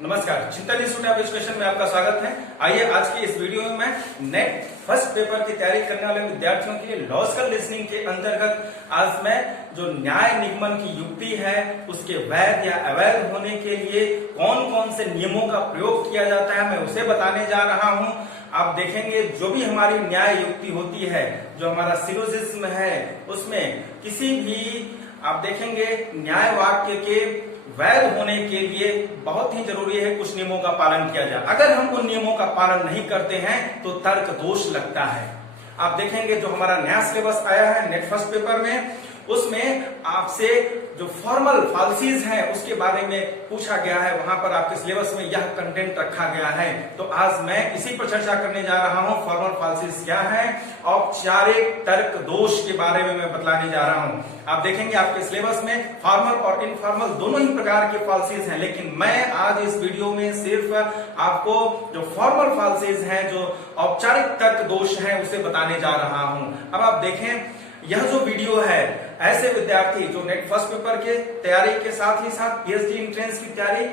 नमस्कार, चिंतन institute education में आपका स्वागत है। आइए आज की इस वीडियो में मैं नेट फर्स्ट पेपर की तैयारी करने वाले विद्यार्थियों के लिए लॉजिकल रीजनिंग के अंतर्गत आज मैं जो न्याय निगमन की युक्ति है उसके वैध या अवैध होने के लिए कौन कौन से नियमों का प्रयोग किया जाता है मैं उसे बताने जा रहा हूं। आप देखेंगे जो भी हमारी न्याय युक्ति होती है, जो हमारा सिलोजिज्म है, उसमें किसी भी आप देखेंगे न्याय वाक्य के वैध होने के लिए बहुत ही जरूरी है कुछ नियमों का पालन किया जाए। अगर हम उन नियमों का पालन नहीं करते हैं तो तर्क दोष लगता है। आप देखेंगे जो हमारा नया सिलेबस आया है नेट फर्स्ट पेपर में, उसमें आपसे जो फॉर्मल फॉल्सीज हैं उसके बारे में पूछा गया है। वहां पर आपके सिलेबस में यह कंटेंट रखा गया है। तो आज मैं इसी पर चर्चा करने जा रहा हूं। फॉर्मल फॉल्सीज क्या है, औपचारिक तर्क दोष के बारे में मैं बतलाने जा रहा हूं। आप देखेंगे आपके सिलेबस में फॉर्मल और इनफॉर्मल दोनों ही प्रकार के फॉल्सीज हैं, लेकिन मैं आज इस वीडियो में सिर्फ आपको जो फॉर्मल फॉल्सीज हैं, जो औपचारिक तर्क दोष हैं, उसे बताने जा रहा हूं। अब आप देखें यह जो वीडियो है, ऐसे विद्यार्थी जो नेट फर्स्ट पेपर के तैयारी के साथ ही साथ पीएचडी एंट्रेंस की तैयारी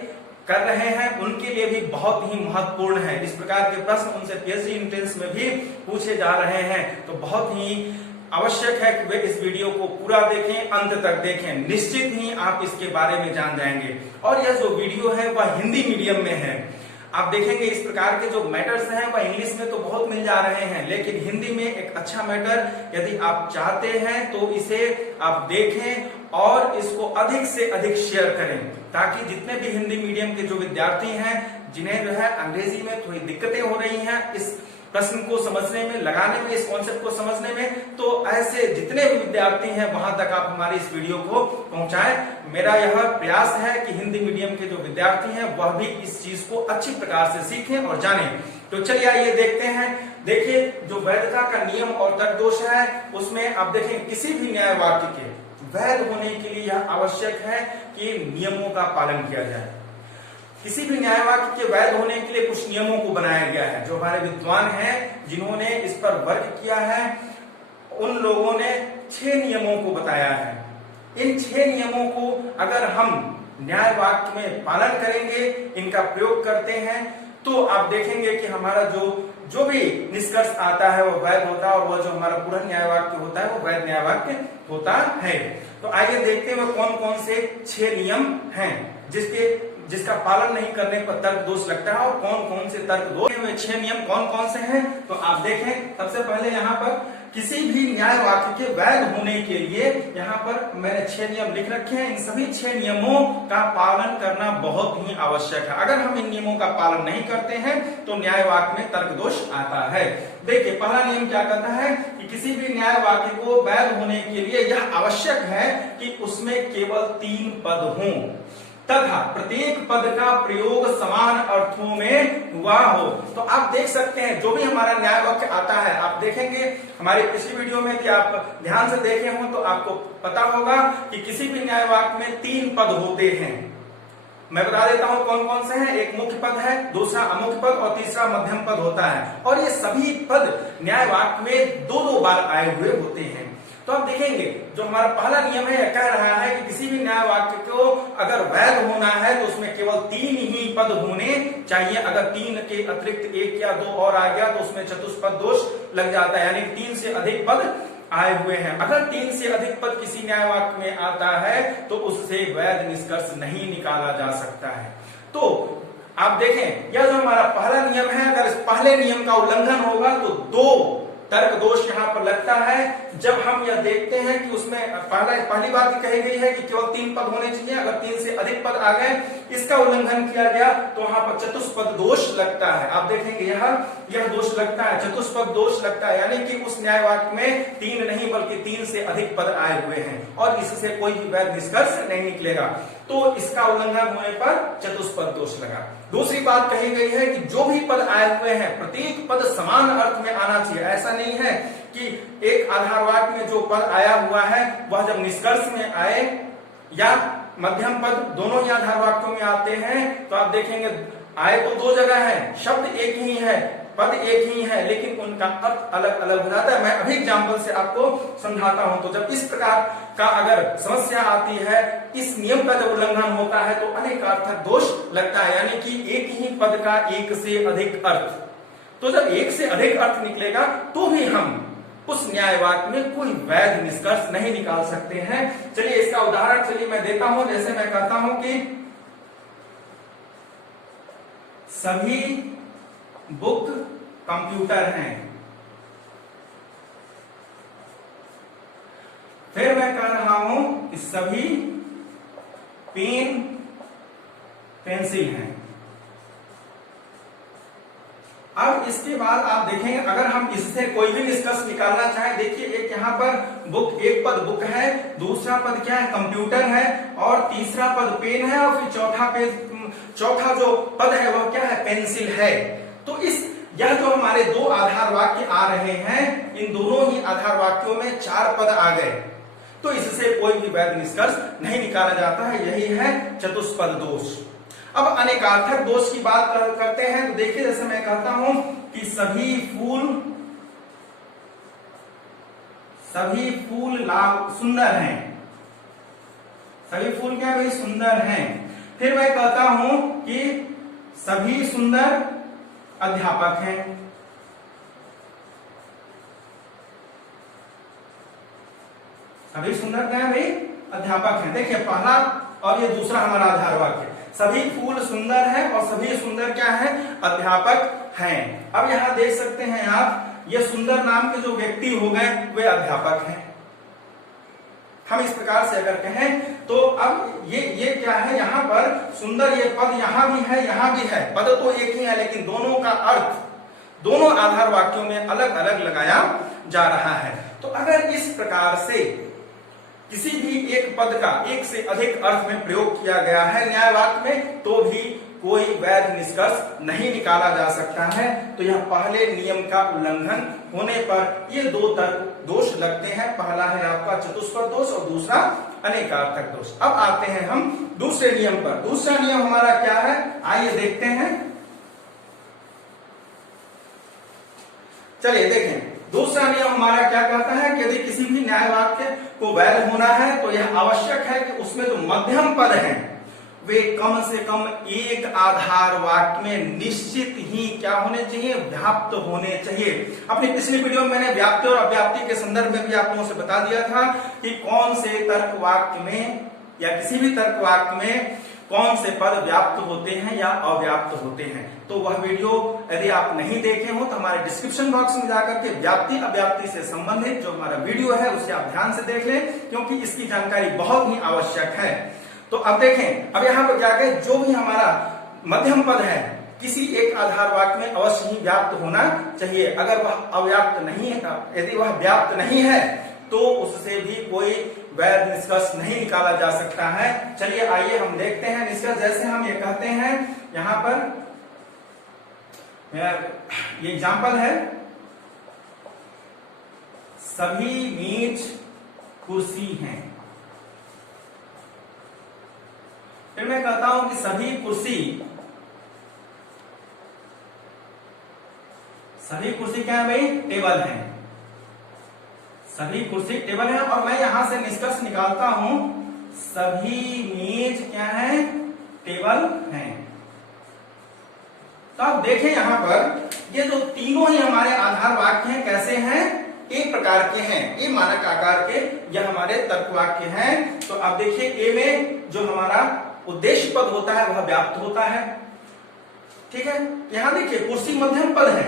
कर रहे हैं उनके लिए भी बहुत ही महत्वपूर्ण है। इस प्रकार के प्रश्न उनसे पीएचडी एंट्रेंस में भी पूछे जा रहे हैं, तो बहुत ही आवश्यक है कि वे इस वीडियो को पूरा देखें, अंत तक देखें। निश्चित ही आप इसके बारे में जान जाएंगे। और यह जो वीडियो है वह हिंदी मीडियम में है। आप देखेंगे इस प्रकार के जो मैटर्स हैं वह इंग्लिश में तो बहुत मिल जा रहे हैं, लेकिन हिंदी में एक अच्छा मैटर यदि आप चाहते हैं तो इसे आप देखें और इसको अधिक से अधिक शेयर करें, ताकि जितने भी हिंदी मीडियम के जो विद्यार्थी हैं जिन्हें जो है अंग्रेजी में थोड़ी दिक्कतें हो रही हैं इस प्रश्न को समझने में, लगाने में, इस कॉन्सेप्ट को समझने में, तो ऐसे जितने भी विद्यार्थी हैं वहां तक आप हमारी इस वीडियो को पहुंचाएं। मेरा यह प्रयास है कि हिंदी मीडियम के जो विद्यार्थी हैं वह भी इस चीज को अच्छी प्रकार से सीखें और जानें। तो चलिए आइए देखते हैं। देखिए जो वैधता का नियम और तर्क दोष है उसमें आप देखें किसी भी न्याय वाक्य के वैध होने के लिए यह आवश्यक है कि नियमों का पालन किया जाए। किसी भी न्याय वाक्य के वैध होने के लिए कुछ नियमों को बनाया गया है। जो हमारे विद्वान हैं जिन्होंने इस पर वर्क किया है उन लोगों ने 6 नियमों को बताया है। इन 6 नियमों को अगर हम न्याय वाक्य में पालन करेंगे, इनका प्रयोग करते हैं, तो आप देखेंगे कि हमारा जो भी निष्कर्ष आता है वो वैध होता है और वह जो हमारा पूरा न्याय वाक्य होता है वो वैध न्याय वाक्य होता है। तो आइए देखते हैं कौन कौन से 6 नियम हैं जिसका पालन नहीं करने पर तर्क दोष लगता है और कौन कौन से तर्क दोष हैं। 6 नियम कौन कौन से हैं तो आप देखें। सबसे पहले यहाँ पर किसी भी न्याय वाक्य के वैध होने के लिए यहाँ पर मैंने 6 नियम लिख रखे हैं। इन सभी 6 नियमों का पालन करना बहुत ही आवश्यक है। अगर हम इन नियमों का पालन नहीं करते हैं तो न्याय वाक्य में तर्क दोष आता है। देखिए पहला नियम क्या कहता है कि किसी भी न्याय वाक्य को वैध होने के लिए यह आवश्यक है कि उसमें केवल 3 पद हों तथा प्रत्येक पद का प्रयोग समान अर्थों में हुआ हो। तो आप देख सकते हैं जो भी हमारा न्याय वाक्य आता है, आप देखेंगे हमारी पिछली वीडियो में कि आप ध्यान से देखे हों तो आपको पता होगा कि किसी भी न्याय वाक्य में 3 पद होते हैं। मैं बता देता हूं कौन कौन से हैं। एक मुख्य पद है, दूसरा अमुख्य पद और तीसरा मध्यम पद होता है। और ये सभी पद न्याय वाक्य में 2-2 बार आए हुए होते हैं। तो आप देखेंगे जो हमारा पहला नियम है कह रहा है कि किसी भी न्याय वाक्य को अगर वैध होना है तो उसमें केवल 3 ही पद होने चाहिए। अगर 3 के अतिरिक्त 1 या 2 और आ गया तो उसमें चतुष्पद दोष लग जाता है, यानी 3 से अधिक पद आए हुए हैं। अगर 3 से अधिक पद किसी न्याय वाक्य में आता है तो उससे वैध निष्कर्ष नहीं निकाला जा सकता है। तो आप देखें यह जो हमारा पहला नियम है, अगर इस पहले नियम का उल्लंघन होगा तो 2 तर्क दोष यहाँ पर लगता है। जब हम यह देखते हैं कि उसमें पहली बात कही गई है कि केवल 3 पद होने चाहिए, अगर 3 से अधिक पद आ गए इसका उल्लंघन किया गया तो वहां पर चतुष्पद दोष लगता है। आप देखेंगे यह दोष लगता है, चतुष्पद दोष लगता है, यानी कि उस न्याय वाक्य में 3 नहीं बल्कि 3 से अधिक पद आए हुए हैं और इससे कोई भी वैध निष्कर्ष नहीं निकलेगा। तो इसका उल्लंघन होने पर चतुष्पद दोष लगा। दूसरी बात कही गई है कि जो भी पद आए हुए हैं प्रत्येक पद समान अर्थ में आना चाहिए। ऐसा नहीं है कि एक आधार वाक्य में जो पद आया हुआ है वह जब निष्कर्ष में आए या मध्यम पद दोनों ही आधार वाक्यों में आते हैं तो आप देखेंगे आए तो 2 जगह है, शब्द एक ही है, पद एक ही है लेकिन उनका अर्थ अलग अलग हो जाता है। मैं अभी एग्जाम्पल से आपको समझाता हूं। तो जब इस प्रकार का अगर समस्या आती है, इस नियम का जब उल्लंघन होता है तो अनेकार्थक दोष लगता है, यानी कि एक ही पद का एक से अधिक अर्थ। तो जब एक से अधिक अर्थ निकलेगा तो भी हम उस न्याय वाक्य में कोई वैध निष्कर्ष नहीं निकाल सकते हैं। चलिए इसका उदाहरण चलिए मैं देता हूं। जैसे मैं कहता हूं कि सभी बुक कंप्यूटर हैं, फिर मैं कह रहा हूं कि सभी पेन पेंसिल हैं। अब इसके बाद आप देखेंगे अगर हम इससे कोई भी निष्कर्ष निकालना चाहें, देखिए एक यहाँ पर बुक, एक पद बुक है, दूसरा पद क्या है कंप्यूटर है, और तीसरा पद पेन है, और फिर चौथा जो पद है वह क्या है पेंसिल है। तो यह जो हमारे दो आधार वाक्य आ रहे हैं, इन दोनों ही आधार वाक्यों में 4 पद आ गए, तो इससे कोई भी वैध निष्कर्ष नहीं निकाला जाता है। यही है चतुष्पद दोष। अब अनेकार्थक दोष की बात करते हैं। तो देखिए जैसे मैं कहता हूं कि सभी फूल लाल सुंदर हैं, सभी फूल क्या भाई सुंदर हैं। फिर मैं कहता हूं कि सभी सुंदर अध्यापक हैं, सभी सुंदर क्या है भाई अध्यापक हैं। देखिए पहला और ये दूसरा हमारा आधार वाक्य, सभी फूल सुंदर हैं और सभी सुंदर क्या है अध्यापक हैं। अब यहां देख सकते हैं आप, ये सुंदर नाम के जो व्यक्ति हो गए वे अध्यापक हैं। हम इस प्रकार से अगर कहें तो अब ये क्या है, यहाँ पर सुंदर ये पद यहाँ भी है यहाँ भी है, पद तो एक ही है लेकिन दोनों का अर्थ दोनों आधार वाक्यों में अलग अलग लगाया जा रहा है। तो अगर इस प्रकार से किसी भी एक पद का एक से अधिक अर्थ में प्रयोग किया गया है न्याय वाक्य में, तो भी कोई वैध निष्कर्ष नहीं निकाला जा सकता है। तो यह पहले नियम का उल्लंघन होने पर ये दो दोष लगते हैं। पहला है आपका चतुष्पद दोष और दूसरा अनेकार्थक दोष। अब आते हैं हम दूसरे नियम पर। दूसरा नियम हमारा क्या है, आइए देखते हैं। चलिए देखें दूसरा नियम हमारा क्या कहता है कि यदि किसी भी न्याय वाक्य को वैध होना है तो यह आवश्यक है कि उसमें जो मध्यम पद हैं वे कम से कम एक आधार वाक्य में निश्चित ही क्या होने चाहिए, व्याप्त होने चाहिए। अपनी पिछली वीडियो में मैंने व्याप्ति और अव्याप्ति के संदर्भ में भी आप लोगों से बता दिया था कि कौन से तर्क वाक्य में या किसी भी तर्क वाक्य में कौन से पद व्याप्त होते हैं या अव्याप्त होते हैं। तो वह वीडियो यदि आप नहीं देखे हो तो हमारे डिस्क्रिप्शन बॉक्स में जाकर के व्याप्ति अव्याप्ति से संबंधित जो हमारा वीडियो है उसे आप ध्यान से देख लें, क्योंकि इसकी जानकारी बहुत ही आवश्यक है। तो अब देखें, अब यहाँ पर क्या है, जो भी हमारा मध्यम पद है किसी एक आधार वाक्य में अवश्य ही व्याप्त होना चाहिए। अगर वह अव्याप्त नहीं है, यदि वह व्याप्त नहीं है तो उससे भी कोई वैध निष्कर्ष नहीं निकाला जा सकता है। चलिए आइए हम देखते हैं निष्कर्ष। जैसे हम ये कहते हैं, यहां पर ये एग्जाम्पल है, सभी मेज कुर्सी हैं। फिर मैं कहता हूं कि सभी कुर्सी क्या है भाई, टेबल है। सभी कुर्सी टेबल है और मैं यहां से निष्कर्ष निकालता हूं सभी मेज क्या है, टेबल हैं। तो आप देखें यहां पर ये जो तीनों ही हमारे आधार वाक्य हैं कैसे हैं, एक प्रकार के हैं, ये मानक आकार के यह हमारे तर्क वाक्य हैं। तो आप देखिए ए में जो हमारा उद्देश्य पद होता है वह व्याप्त होता है, ठीक है। यहां देखिए कुर्सी मध्यम पद है,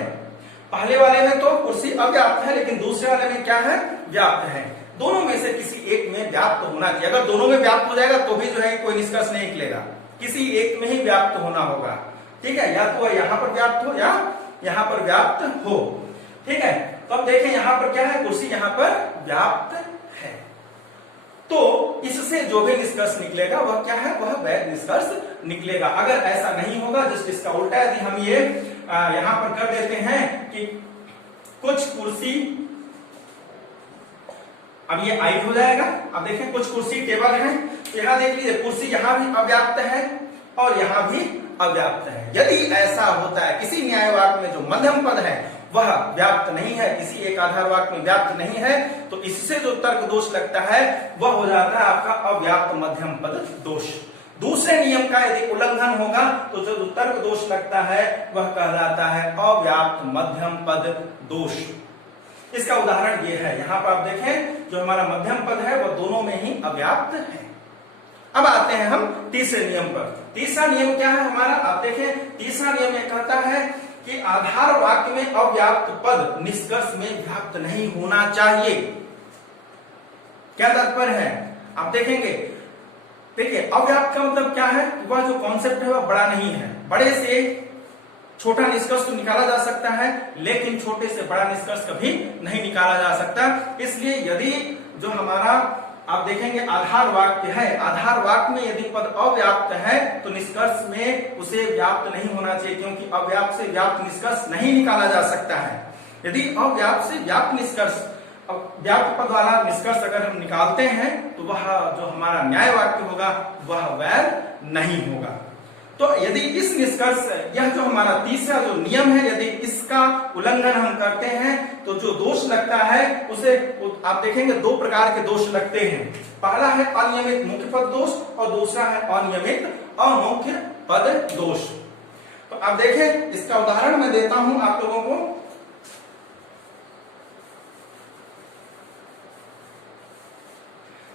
पहले वाले में तो कुर्सी अव्याप्त है लेकिन दूसरे वाले में क्या है, व्याप्त है। दोनों में से किसी एक में व्याप्त होना चाहिए। अगर दोनों में व्याप्त हो जाएगा तो भी जो है कोई निष्कर्ष नहीं निकलेगा, किसी एक में ही व्याप्त होना होगा, ठीक है। या तो यहां पर व्याप्त हो या यहां पर व्याप्त हो, ठीक है। तो अब देखें यहां पर क्या है, कुर्सी यहां पर व्याप्त है। तो इससे जो भी निष्कर्ष निकलेगा वह क्या है, वह वैध निष्कर्ष निकलेगा। अगर ऐसा नहीं होगा, जस्ट इसका उल्टा यदि हम ये यहां पर कर देते हैं कि कुछ कुर्सी, अब ये आइट हो जाएगा। अब देखें कुछ कुर्सी टेबल है, तो यहां देख लीजिए कुर्सी यहां भी अव्याप्त है, और यहाँ भी अव्याप्त है। यदि ऐसा होता है किसी न्याय वाक्य में जो मध्यम पद है वह व्याप्त नहीं है, किसी एक आधार वाक्य में व्याप्त नहीं है, तो इससे जो तर्क दोष लगता है वह हो जाता है आपका अव्याप्त मध्यम पद दोष। दूसरे नियम का यदि उल्लंघन होगा तो जो तर्क दोष लगता है वह कहलाता है अव्याप्त मध्यम पद दोष। इसका उदाहरण ये है, यहां पर आप देखें जो हमारा मध्यम पद है वह दोनों में ही अव्याप्त है। अब आते हैं हम तीसरे नियम पर। तीसरा नियम क्या है हमारा, आप देखें तीसरा नियम यह कहता है कि आधार वाक्य में अव्याप्त पद निष्कर्ष में व्याप्त नहीं होना चाहिए। क्या तात्पर्य है आप देखेंगे, देखिए अव्याप्त का मतलब क्या है, वह जो कॉन्सेप्ट है वह बड़ा नहीं है। बड़े से छोटा निष्कर्ष तो निकाला जा सकता है लेकिन छोटे से बड़ा निष्कर्ष कभी नहीं निकाला जा सकता। इसलिए यदि जो हमारा आप देखेंगे आधार वाक्य है, आधार वाक्य में यदि पद अव्याप्त है तो निष्कर्ष में उसे व्याप्त नहीं होना चाहिए, क्योंकि अव्याप्त से व्याप्त निष्कर्ष नहीं निकाला जा सकता है। यदि अव्याप्त से व्याप्त निष्कर्ष, व्याप्त पद वाला निष्कर्ष अगर हम निकालते हैं तो वह जो हमारा न्याय वाक्य होगा वह वैध नहीं होगा। तो यदि इस निष्कर्ष, यह जो हमारा तीसरा जो नियम है, यदि इसका उल्लंघन हम करते हैं तो जो दोष लगता है उसे आप देखेंगे दो प्रकार के दोष लगते हैं। पहला है अनियमित मुख्य पद दोष और दूसरा है अनियमित अमुख्य पद दोष। तो आप देखें इसका उदाहरण मैं देता हूं आप लोगों को।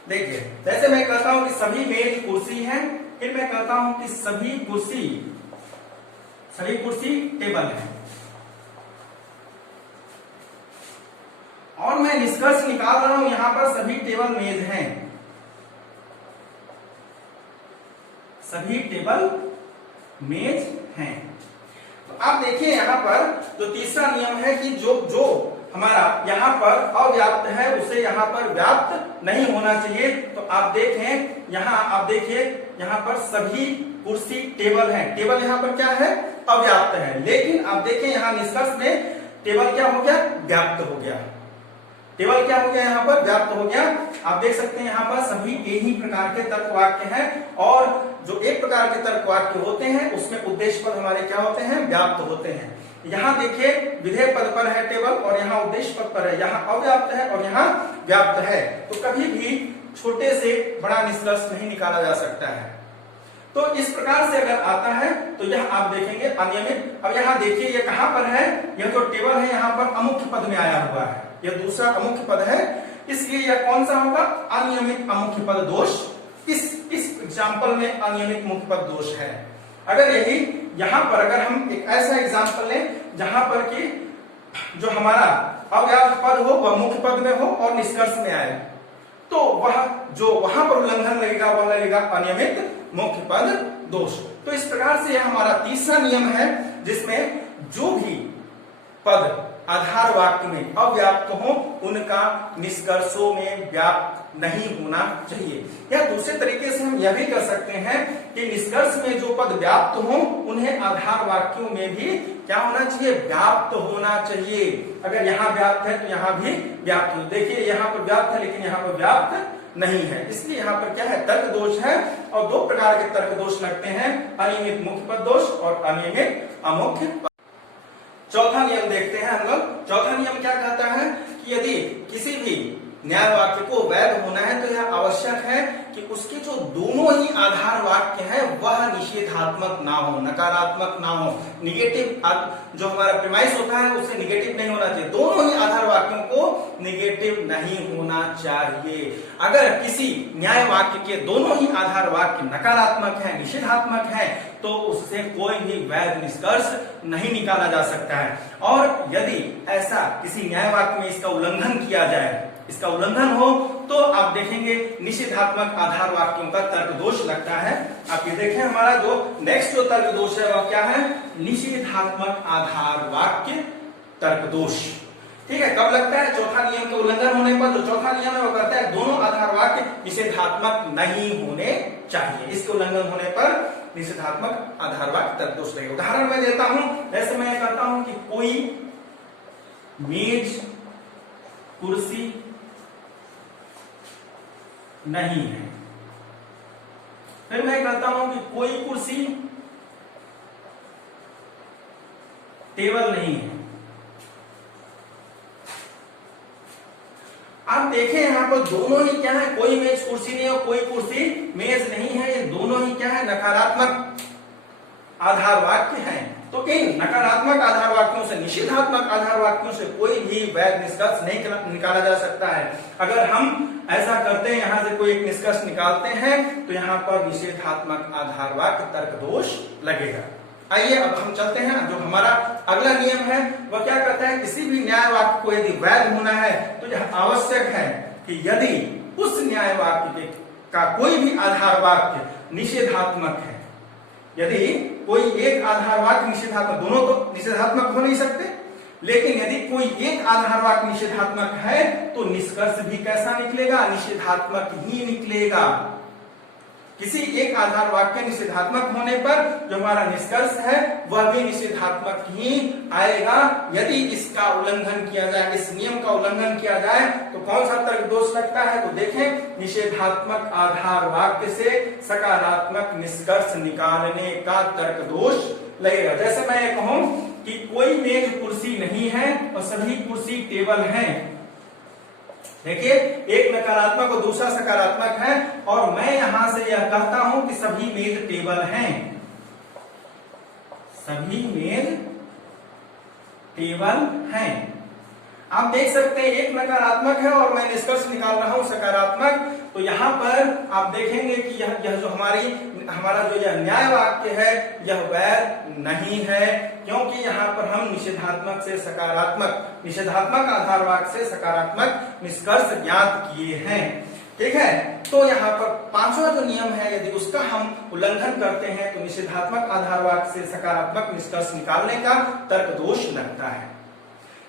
देखिए जैसे मैं कहता हूं कि सभी मेज कुर्सी हैं, फिर मैं कहता हूं कि सभी कुर्सी टेबल है, और मैं निष्कर्ष निकाल रहा हूं यहां पर सभी टेबल मेज हैं, सभी टेबल मेज हैं। तो आप देखिए यहां पर जो तीसरा नियम है कि जो हमारा यहाँ पर अव्याप्त है उसे यहाँ पर व्याप्त नहीं होना चाहिए। तो आप देखें यहाँ, आप देखिए यहाँ पर सभी कुर्सी टेबल है, टेबल यहाँ पर क्या है अव्याप्त है, लेकिन आप देखें यहाँ निष्कर्ष में टेबल क्या हो गया व्याप्त हो गया, टेबल क्या हो गया यहाँ पर व्याप्त हो गया। आप देख सकते हैं यहाँ पर सभी एक ही प्रकार के तर्क वाक्य हैं, और जो एक प्रकार के तर्क वाक्य होते हैं उसमें उद्देश्य पद हमारे क्या होते हैं व्याप्त होते हैं। यहाँ देखिए विधेय पद पर है टेबल और यहाँ उद्देश्य पद पर है, यहाँ अव्याप्त है और यहाँ व्याप्त है, तो कभी भी छोटे से बड़ा निष्कर्ष नहीं निकाला जा सकता है। तो इस प्रकार से अगर आता है तो यह आप देखेंगे अनियमित। अब यहाँ देखिए ये कहां पर है, यह जो टेबल है यहाँ पर अमुख्य पद में आया हुआ है, यह दूसरा अमुख्य पद है, इसलिए यह कौन सा होगा अनियमित अमुख्य पद दोष। इस एग्जाम्पल में अनियमित मुख्य पद दोष है। अगर यही यहां पर अगर हम एक ऐसा एग्जाम्पल लें जहां पर कि जो हमारा अव्याप्त पद हो वह मुख्य पद में हो और निष्कर्ष में आए, तो वह जो वहां पर उल्लंघन लगेगा वह लगेगा अनियमित मुख्य पद दोष। तो इस प्रकार से यह हमारा तीसरा नियम है जिसमें जो भी पद आधार वाक्य में अव्याप्त हो उनका निष्कर्षों में व्याप्त नहीं होना चाहिए। या दूसरे तरीके से हम यह भी कर सकते हैं कि निष्कर्ष में जो पद व्याप्त हो उन्हें आधार वाक्यों में भी क्या होना चाहिए व्याप्त होना चाहिए। अगर यहाँ व्याप्त है तो यहाँ भी व्याप्त हो। देखिए यहाँ पर व्याप्त है लेकिन यहाँ पर व्याप्त नहीं है, इसलिए यहाँ पर क्या है तर्क दोष है, और दो प्रकार के तर्क दोष लगते हैं, अनियमित मुख्य पद दोष और अनियमित अमुख्य पद। चौथा नियम देखते हैं हम लोग। चौथा नियम क्या कहता है कि यदि किसी भी न्याय वाक्य को वैध होना है तो यह आवश्यक है कि उसके जो दोनों ही आधार वाक्य है वह निषेधात्मक ना हो, नकारात्मक ना हो, निगेटिव जो हमारा प्रीमाइस होता है उससे निगेटिव नहीं होना चाहिए। दोनों ही आधार वाक्यों को निगेटिव नहीं होना चाहिए। अगर किसी न्याय वाक्य के दोनों ही आधार वाक्य नकारात्मक है, निषेधात्मक है, तो उससे कोई भी वैध निष्कर्ष नहीं निकाला जा सकता है। और यदि ऐसा किसी न्याय वाक्य में इसका उल्लंघन किया जाए, इसका उल्लंघन हो, तो आप देखेंगे निषेधात्मक आधार वाक्यों का तर्क दोष लगता है। आप ये देखें हमारा जो नेक्स्ट जो तर्क दोष है वह क्या है, निषेधात्मक आधार वाक्य तर्क दोष। ठीक है, कब लगता है चौथा नियम के उल्लंघन होने पर। जो चौथा नियम है वो कहता है दोनों आधार वाक्य निषेधात्मक नहीं होने चाहिए, इसके उल्लंघन होने पर निषेधात्मक आधार वाक्य तर्क दोष लगेगा। उदाहरण मैं देता हूं, जैसे मैं कहता हूं कि कोई मेज कुर्सी नहीं है, फिर मैं कहता हूं कि कोई कुर्सी टेबल नहीं है। आप देखें यहां पर दोनों ही क्या है, कोई मेज कुर्सी नहीं और कोई कुर्सी मेज नहीं है, ये दोनों ही क्या है, नकारात्मक आधार वाक्य हैं। तो इन नकारात्मक आधार वाक्यों से, निषेधात्मक आधार वाक्यों से कोई भी वैध निष्कर्ष नहीं निकाला जा सकता है। अगर हम ऐसा करते हैं, यहां से कोई एक निष्कर्ष निकालते हैं, तो यहां पर निषेधात्मक आधार वाक्य तर्क दोष लगेगा। आइए अब हम चलते हैं, जो हमारा अगला नियम है वह क्या कहता है, किसी भी न्याय वाक्य को यदि वैध होना है तो यह आवश्यक है कि यदि उस न्याय वाक्य का कोई भी आधार वाक्य निषेधात्मक है, यदि कोई एक आधार वाक्य निषेधात्मक, दोनों तो निषेधात्मक हो नहीं सकते, लेकिन यदि कोई एक आधार वाक्य निषेधात्मक है तो निष्कर्ष भी कैसा निकलेगा, निषेधात्मक ही निकलेगा। किसी एक आधार वाक्य निषेधात्मक होने पर जो हमारा निष्कर्ष है वह भी निषेधात्मक ही आएगा। यदि इसका उल्लंघन किया जाए, इस नियम का उल्लंघन किया जाए तो कौन सा तर्क दोष लगता है, तो देखें, निषेधात्मक आधार वाक्य से सकारात्मक निष्कर्ष निकालने का तर्क दोष लगेगा। जैसे मैं ये कहूं कि कोई मेज कुर्सी नहीं है और सभी कुर्सी टेबल हैं। देखिए, एक नकारात्मक और दूसरा सकारात्मक है, और मैं यहां से यह कहता हूं कि सभी मेज टेबल हैं, सभी मेज टेबल हैं। आप देख सकते हैं एक नकारात्मक है और मैं निष्कर्ष निकाल रहा हूं सकारात्मक। तो यहां पर आप देखेंगे कि यह जो हमारा जो यह न्याय वाक्य है यह वैध नहीं है, क्योंकि यहाँ पर हम निषेधात्मक से सकारात्मक, निषेधात्मक आधार वाक्य से सकारात्मक निष्कर्ष ज्ञात किए हैं। ठीक है, तो यहाँ पर पांचवा जो नियम है यदि उसका हम उल्लंघन करते हैं तो निषेधात्मक आधार वाक्य से सकारात्मक निष्कर्ष निकालने का तर्क दोष लगता है।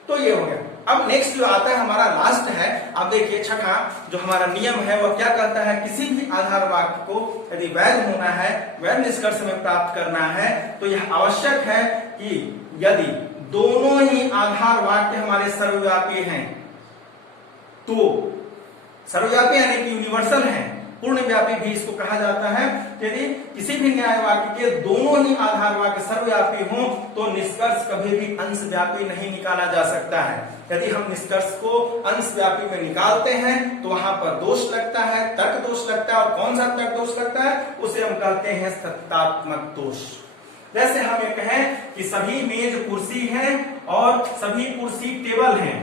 तो ये हो गया। अब नेक्स्ट जो आता है हमारा लास्ट है, आप देखिए छठा जो हमारा नियम है वह क्या कहता है, किसी भी आधार वाक्य को यदि वैध होना है, वैध निष्कर्ष में प्राप्त करना है, तो यह आवश्यक है कि यदि दोनों ही आधार वाक्य हमारे सर्वव्यापी हैं, तो सर्वव्यापी यानी कि यूनिवर्सल है, पूर्णव्यापी भी इसको कहा जाता है। यदि किसी भी न्याय वाक्य के दोनों ही आधार वाक्य सर्वव्यापी हों तो निष्कर्ष कभी भी अंशव्यापी नहीं निकाला जा सकता है। यदि हम निष्कर्ष को अंशव्यापी में निकालते हैं तो वहां पर दोष लगता है, तर्क दोष लगता है। और कौन सा तर्क दोष लगता है, उसे हम कहते हैं सत्तात्मक दोष। जैसे हम ये कहें कि सभी मेज कुर्सी हैं और सभी कुर्सी टेबल हैं,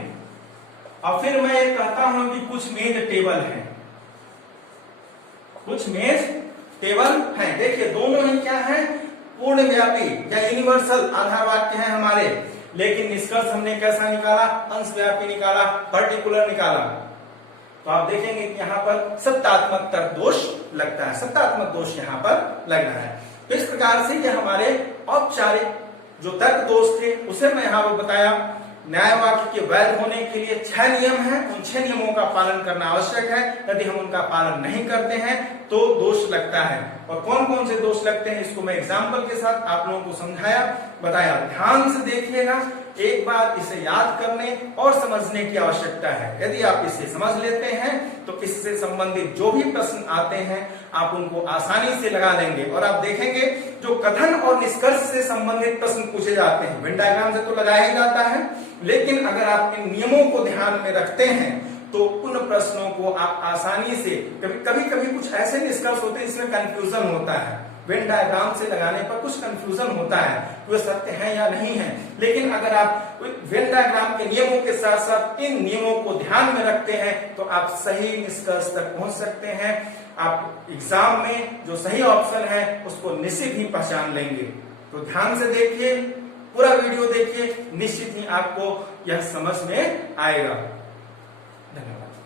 और फिर मैं ये कहता हूं कि कुछ मेज टेबल हैं, कुछ मेज टेबल हैं। देखिए दोनों ही क्या है, पूर्णव्यापी या यूनिवर्सल आधार वाक्य हैं हमारे, लेकिन निष्कर्ष हमने कैसा निकाला, अंशव्यापी निकाला, पर्टिकुलर निकाला। तो आप देखेंगे कि यहाँ पर सत्तात्मक तर्क दोष लगता है, सत्तात्मक दोष यहाँ पर लग रहा है। तो इस प्रकार से ये हमारे औपचारिक जो तर्क दोष थे उसे मैं यहाँ पर बताया। न्याय वाक्य के वैध होने के लिए 6 नियम हैं, उन 6 नियमों का पालन करना आवश्यक है। यदि हम उनका पालन नहीं करते हैं तो दोष लगता है। और कौन कौन से दोष लगते हैं इसको मैं एग्जाम्पल के साथ आप लोगों को समझाया, बताया। ध्यान से देखिएगा, एक बार इसे याद करने और समझने की आवश्यकता है। यदि आप इसे समझ लेते हैं तो इससे संबंधित जो भी प्रश्न आते हैं आप उनको आसानी से लगा लेंगे। और आप देखेंगे जो कथन और निष्कर्ष से संबंधित प्रश्न पूछे जाते हैं, वेन डायग्राम से तो लगाया ही जाता है, लेकिन अगर आप इन नियमों को ध्यान में रखते हैं तो उन प्रश्नों को आप आसानी से, कभी कभी कुछ ऐसे निष्कर्ष होते हैं इसमें कंफ्यूजन होता है, वेन डायग्राम से लगाने पर कुछ कंफ्यूजन होता है वे सत्य है या नहीं है। लेकिन अगर आप वेन डायग्राम के नियमों के साथ साथ इन नियमों को ध्यान में रखते हैं तो आप सही निष्कर्ष तक पहुंच सकते हैं। आप एग्जाम में जो सही ऑप्शन है उसको निश्चित ही पहचान लेंगे। तो ध्यान से देखिए, पूरा वीडियो देखिए, निश्चित ही आपको यह समझ में आएगा। धन्यवाद।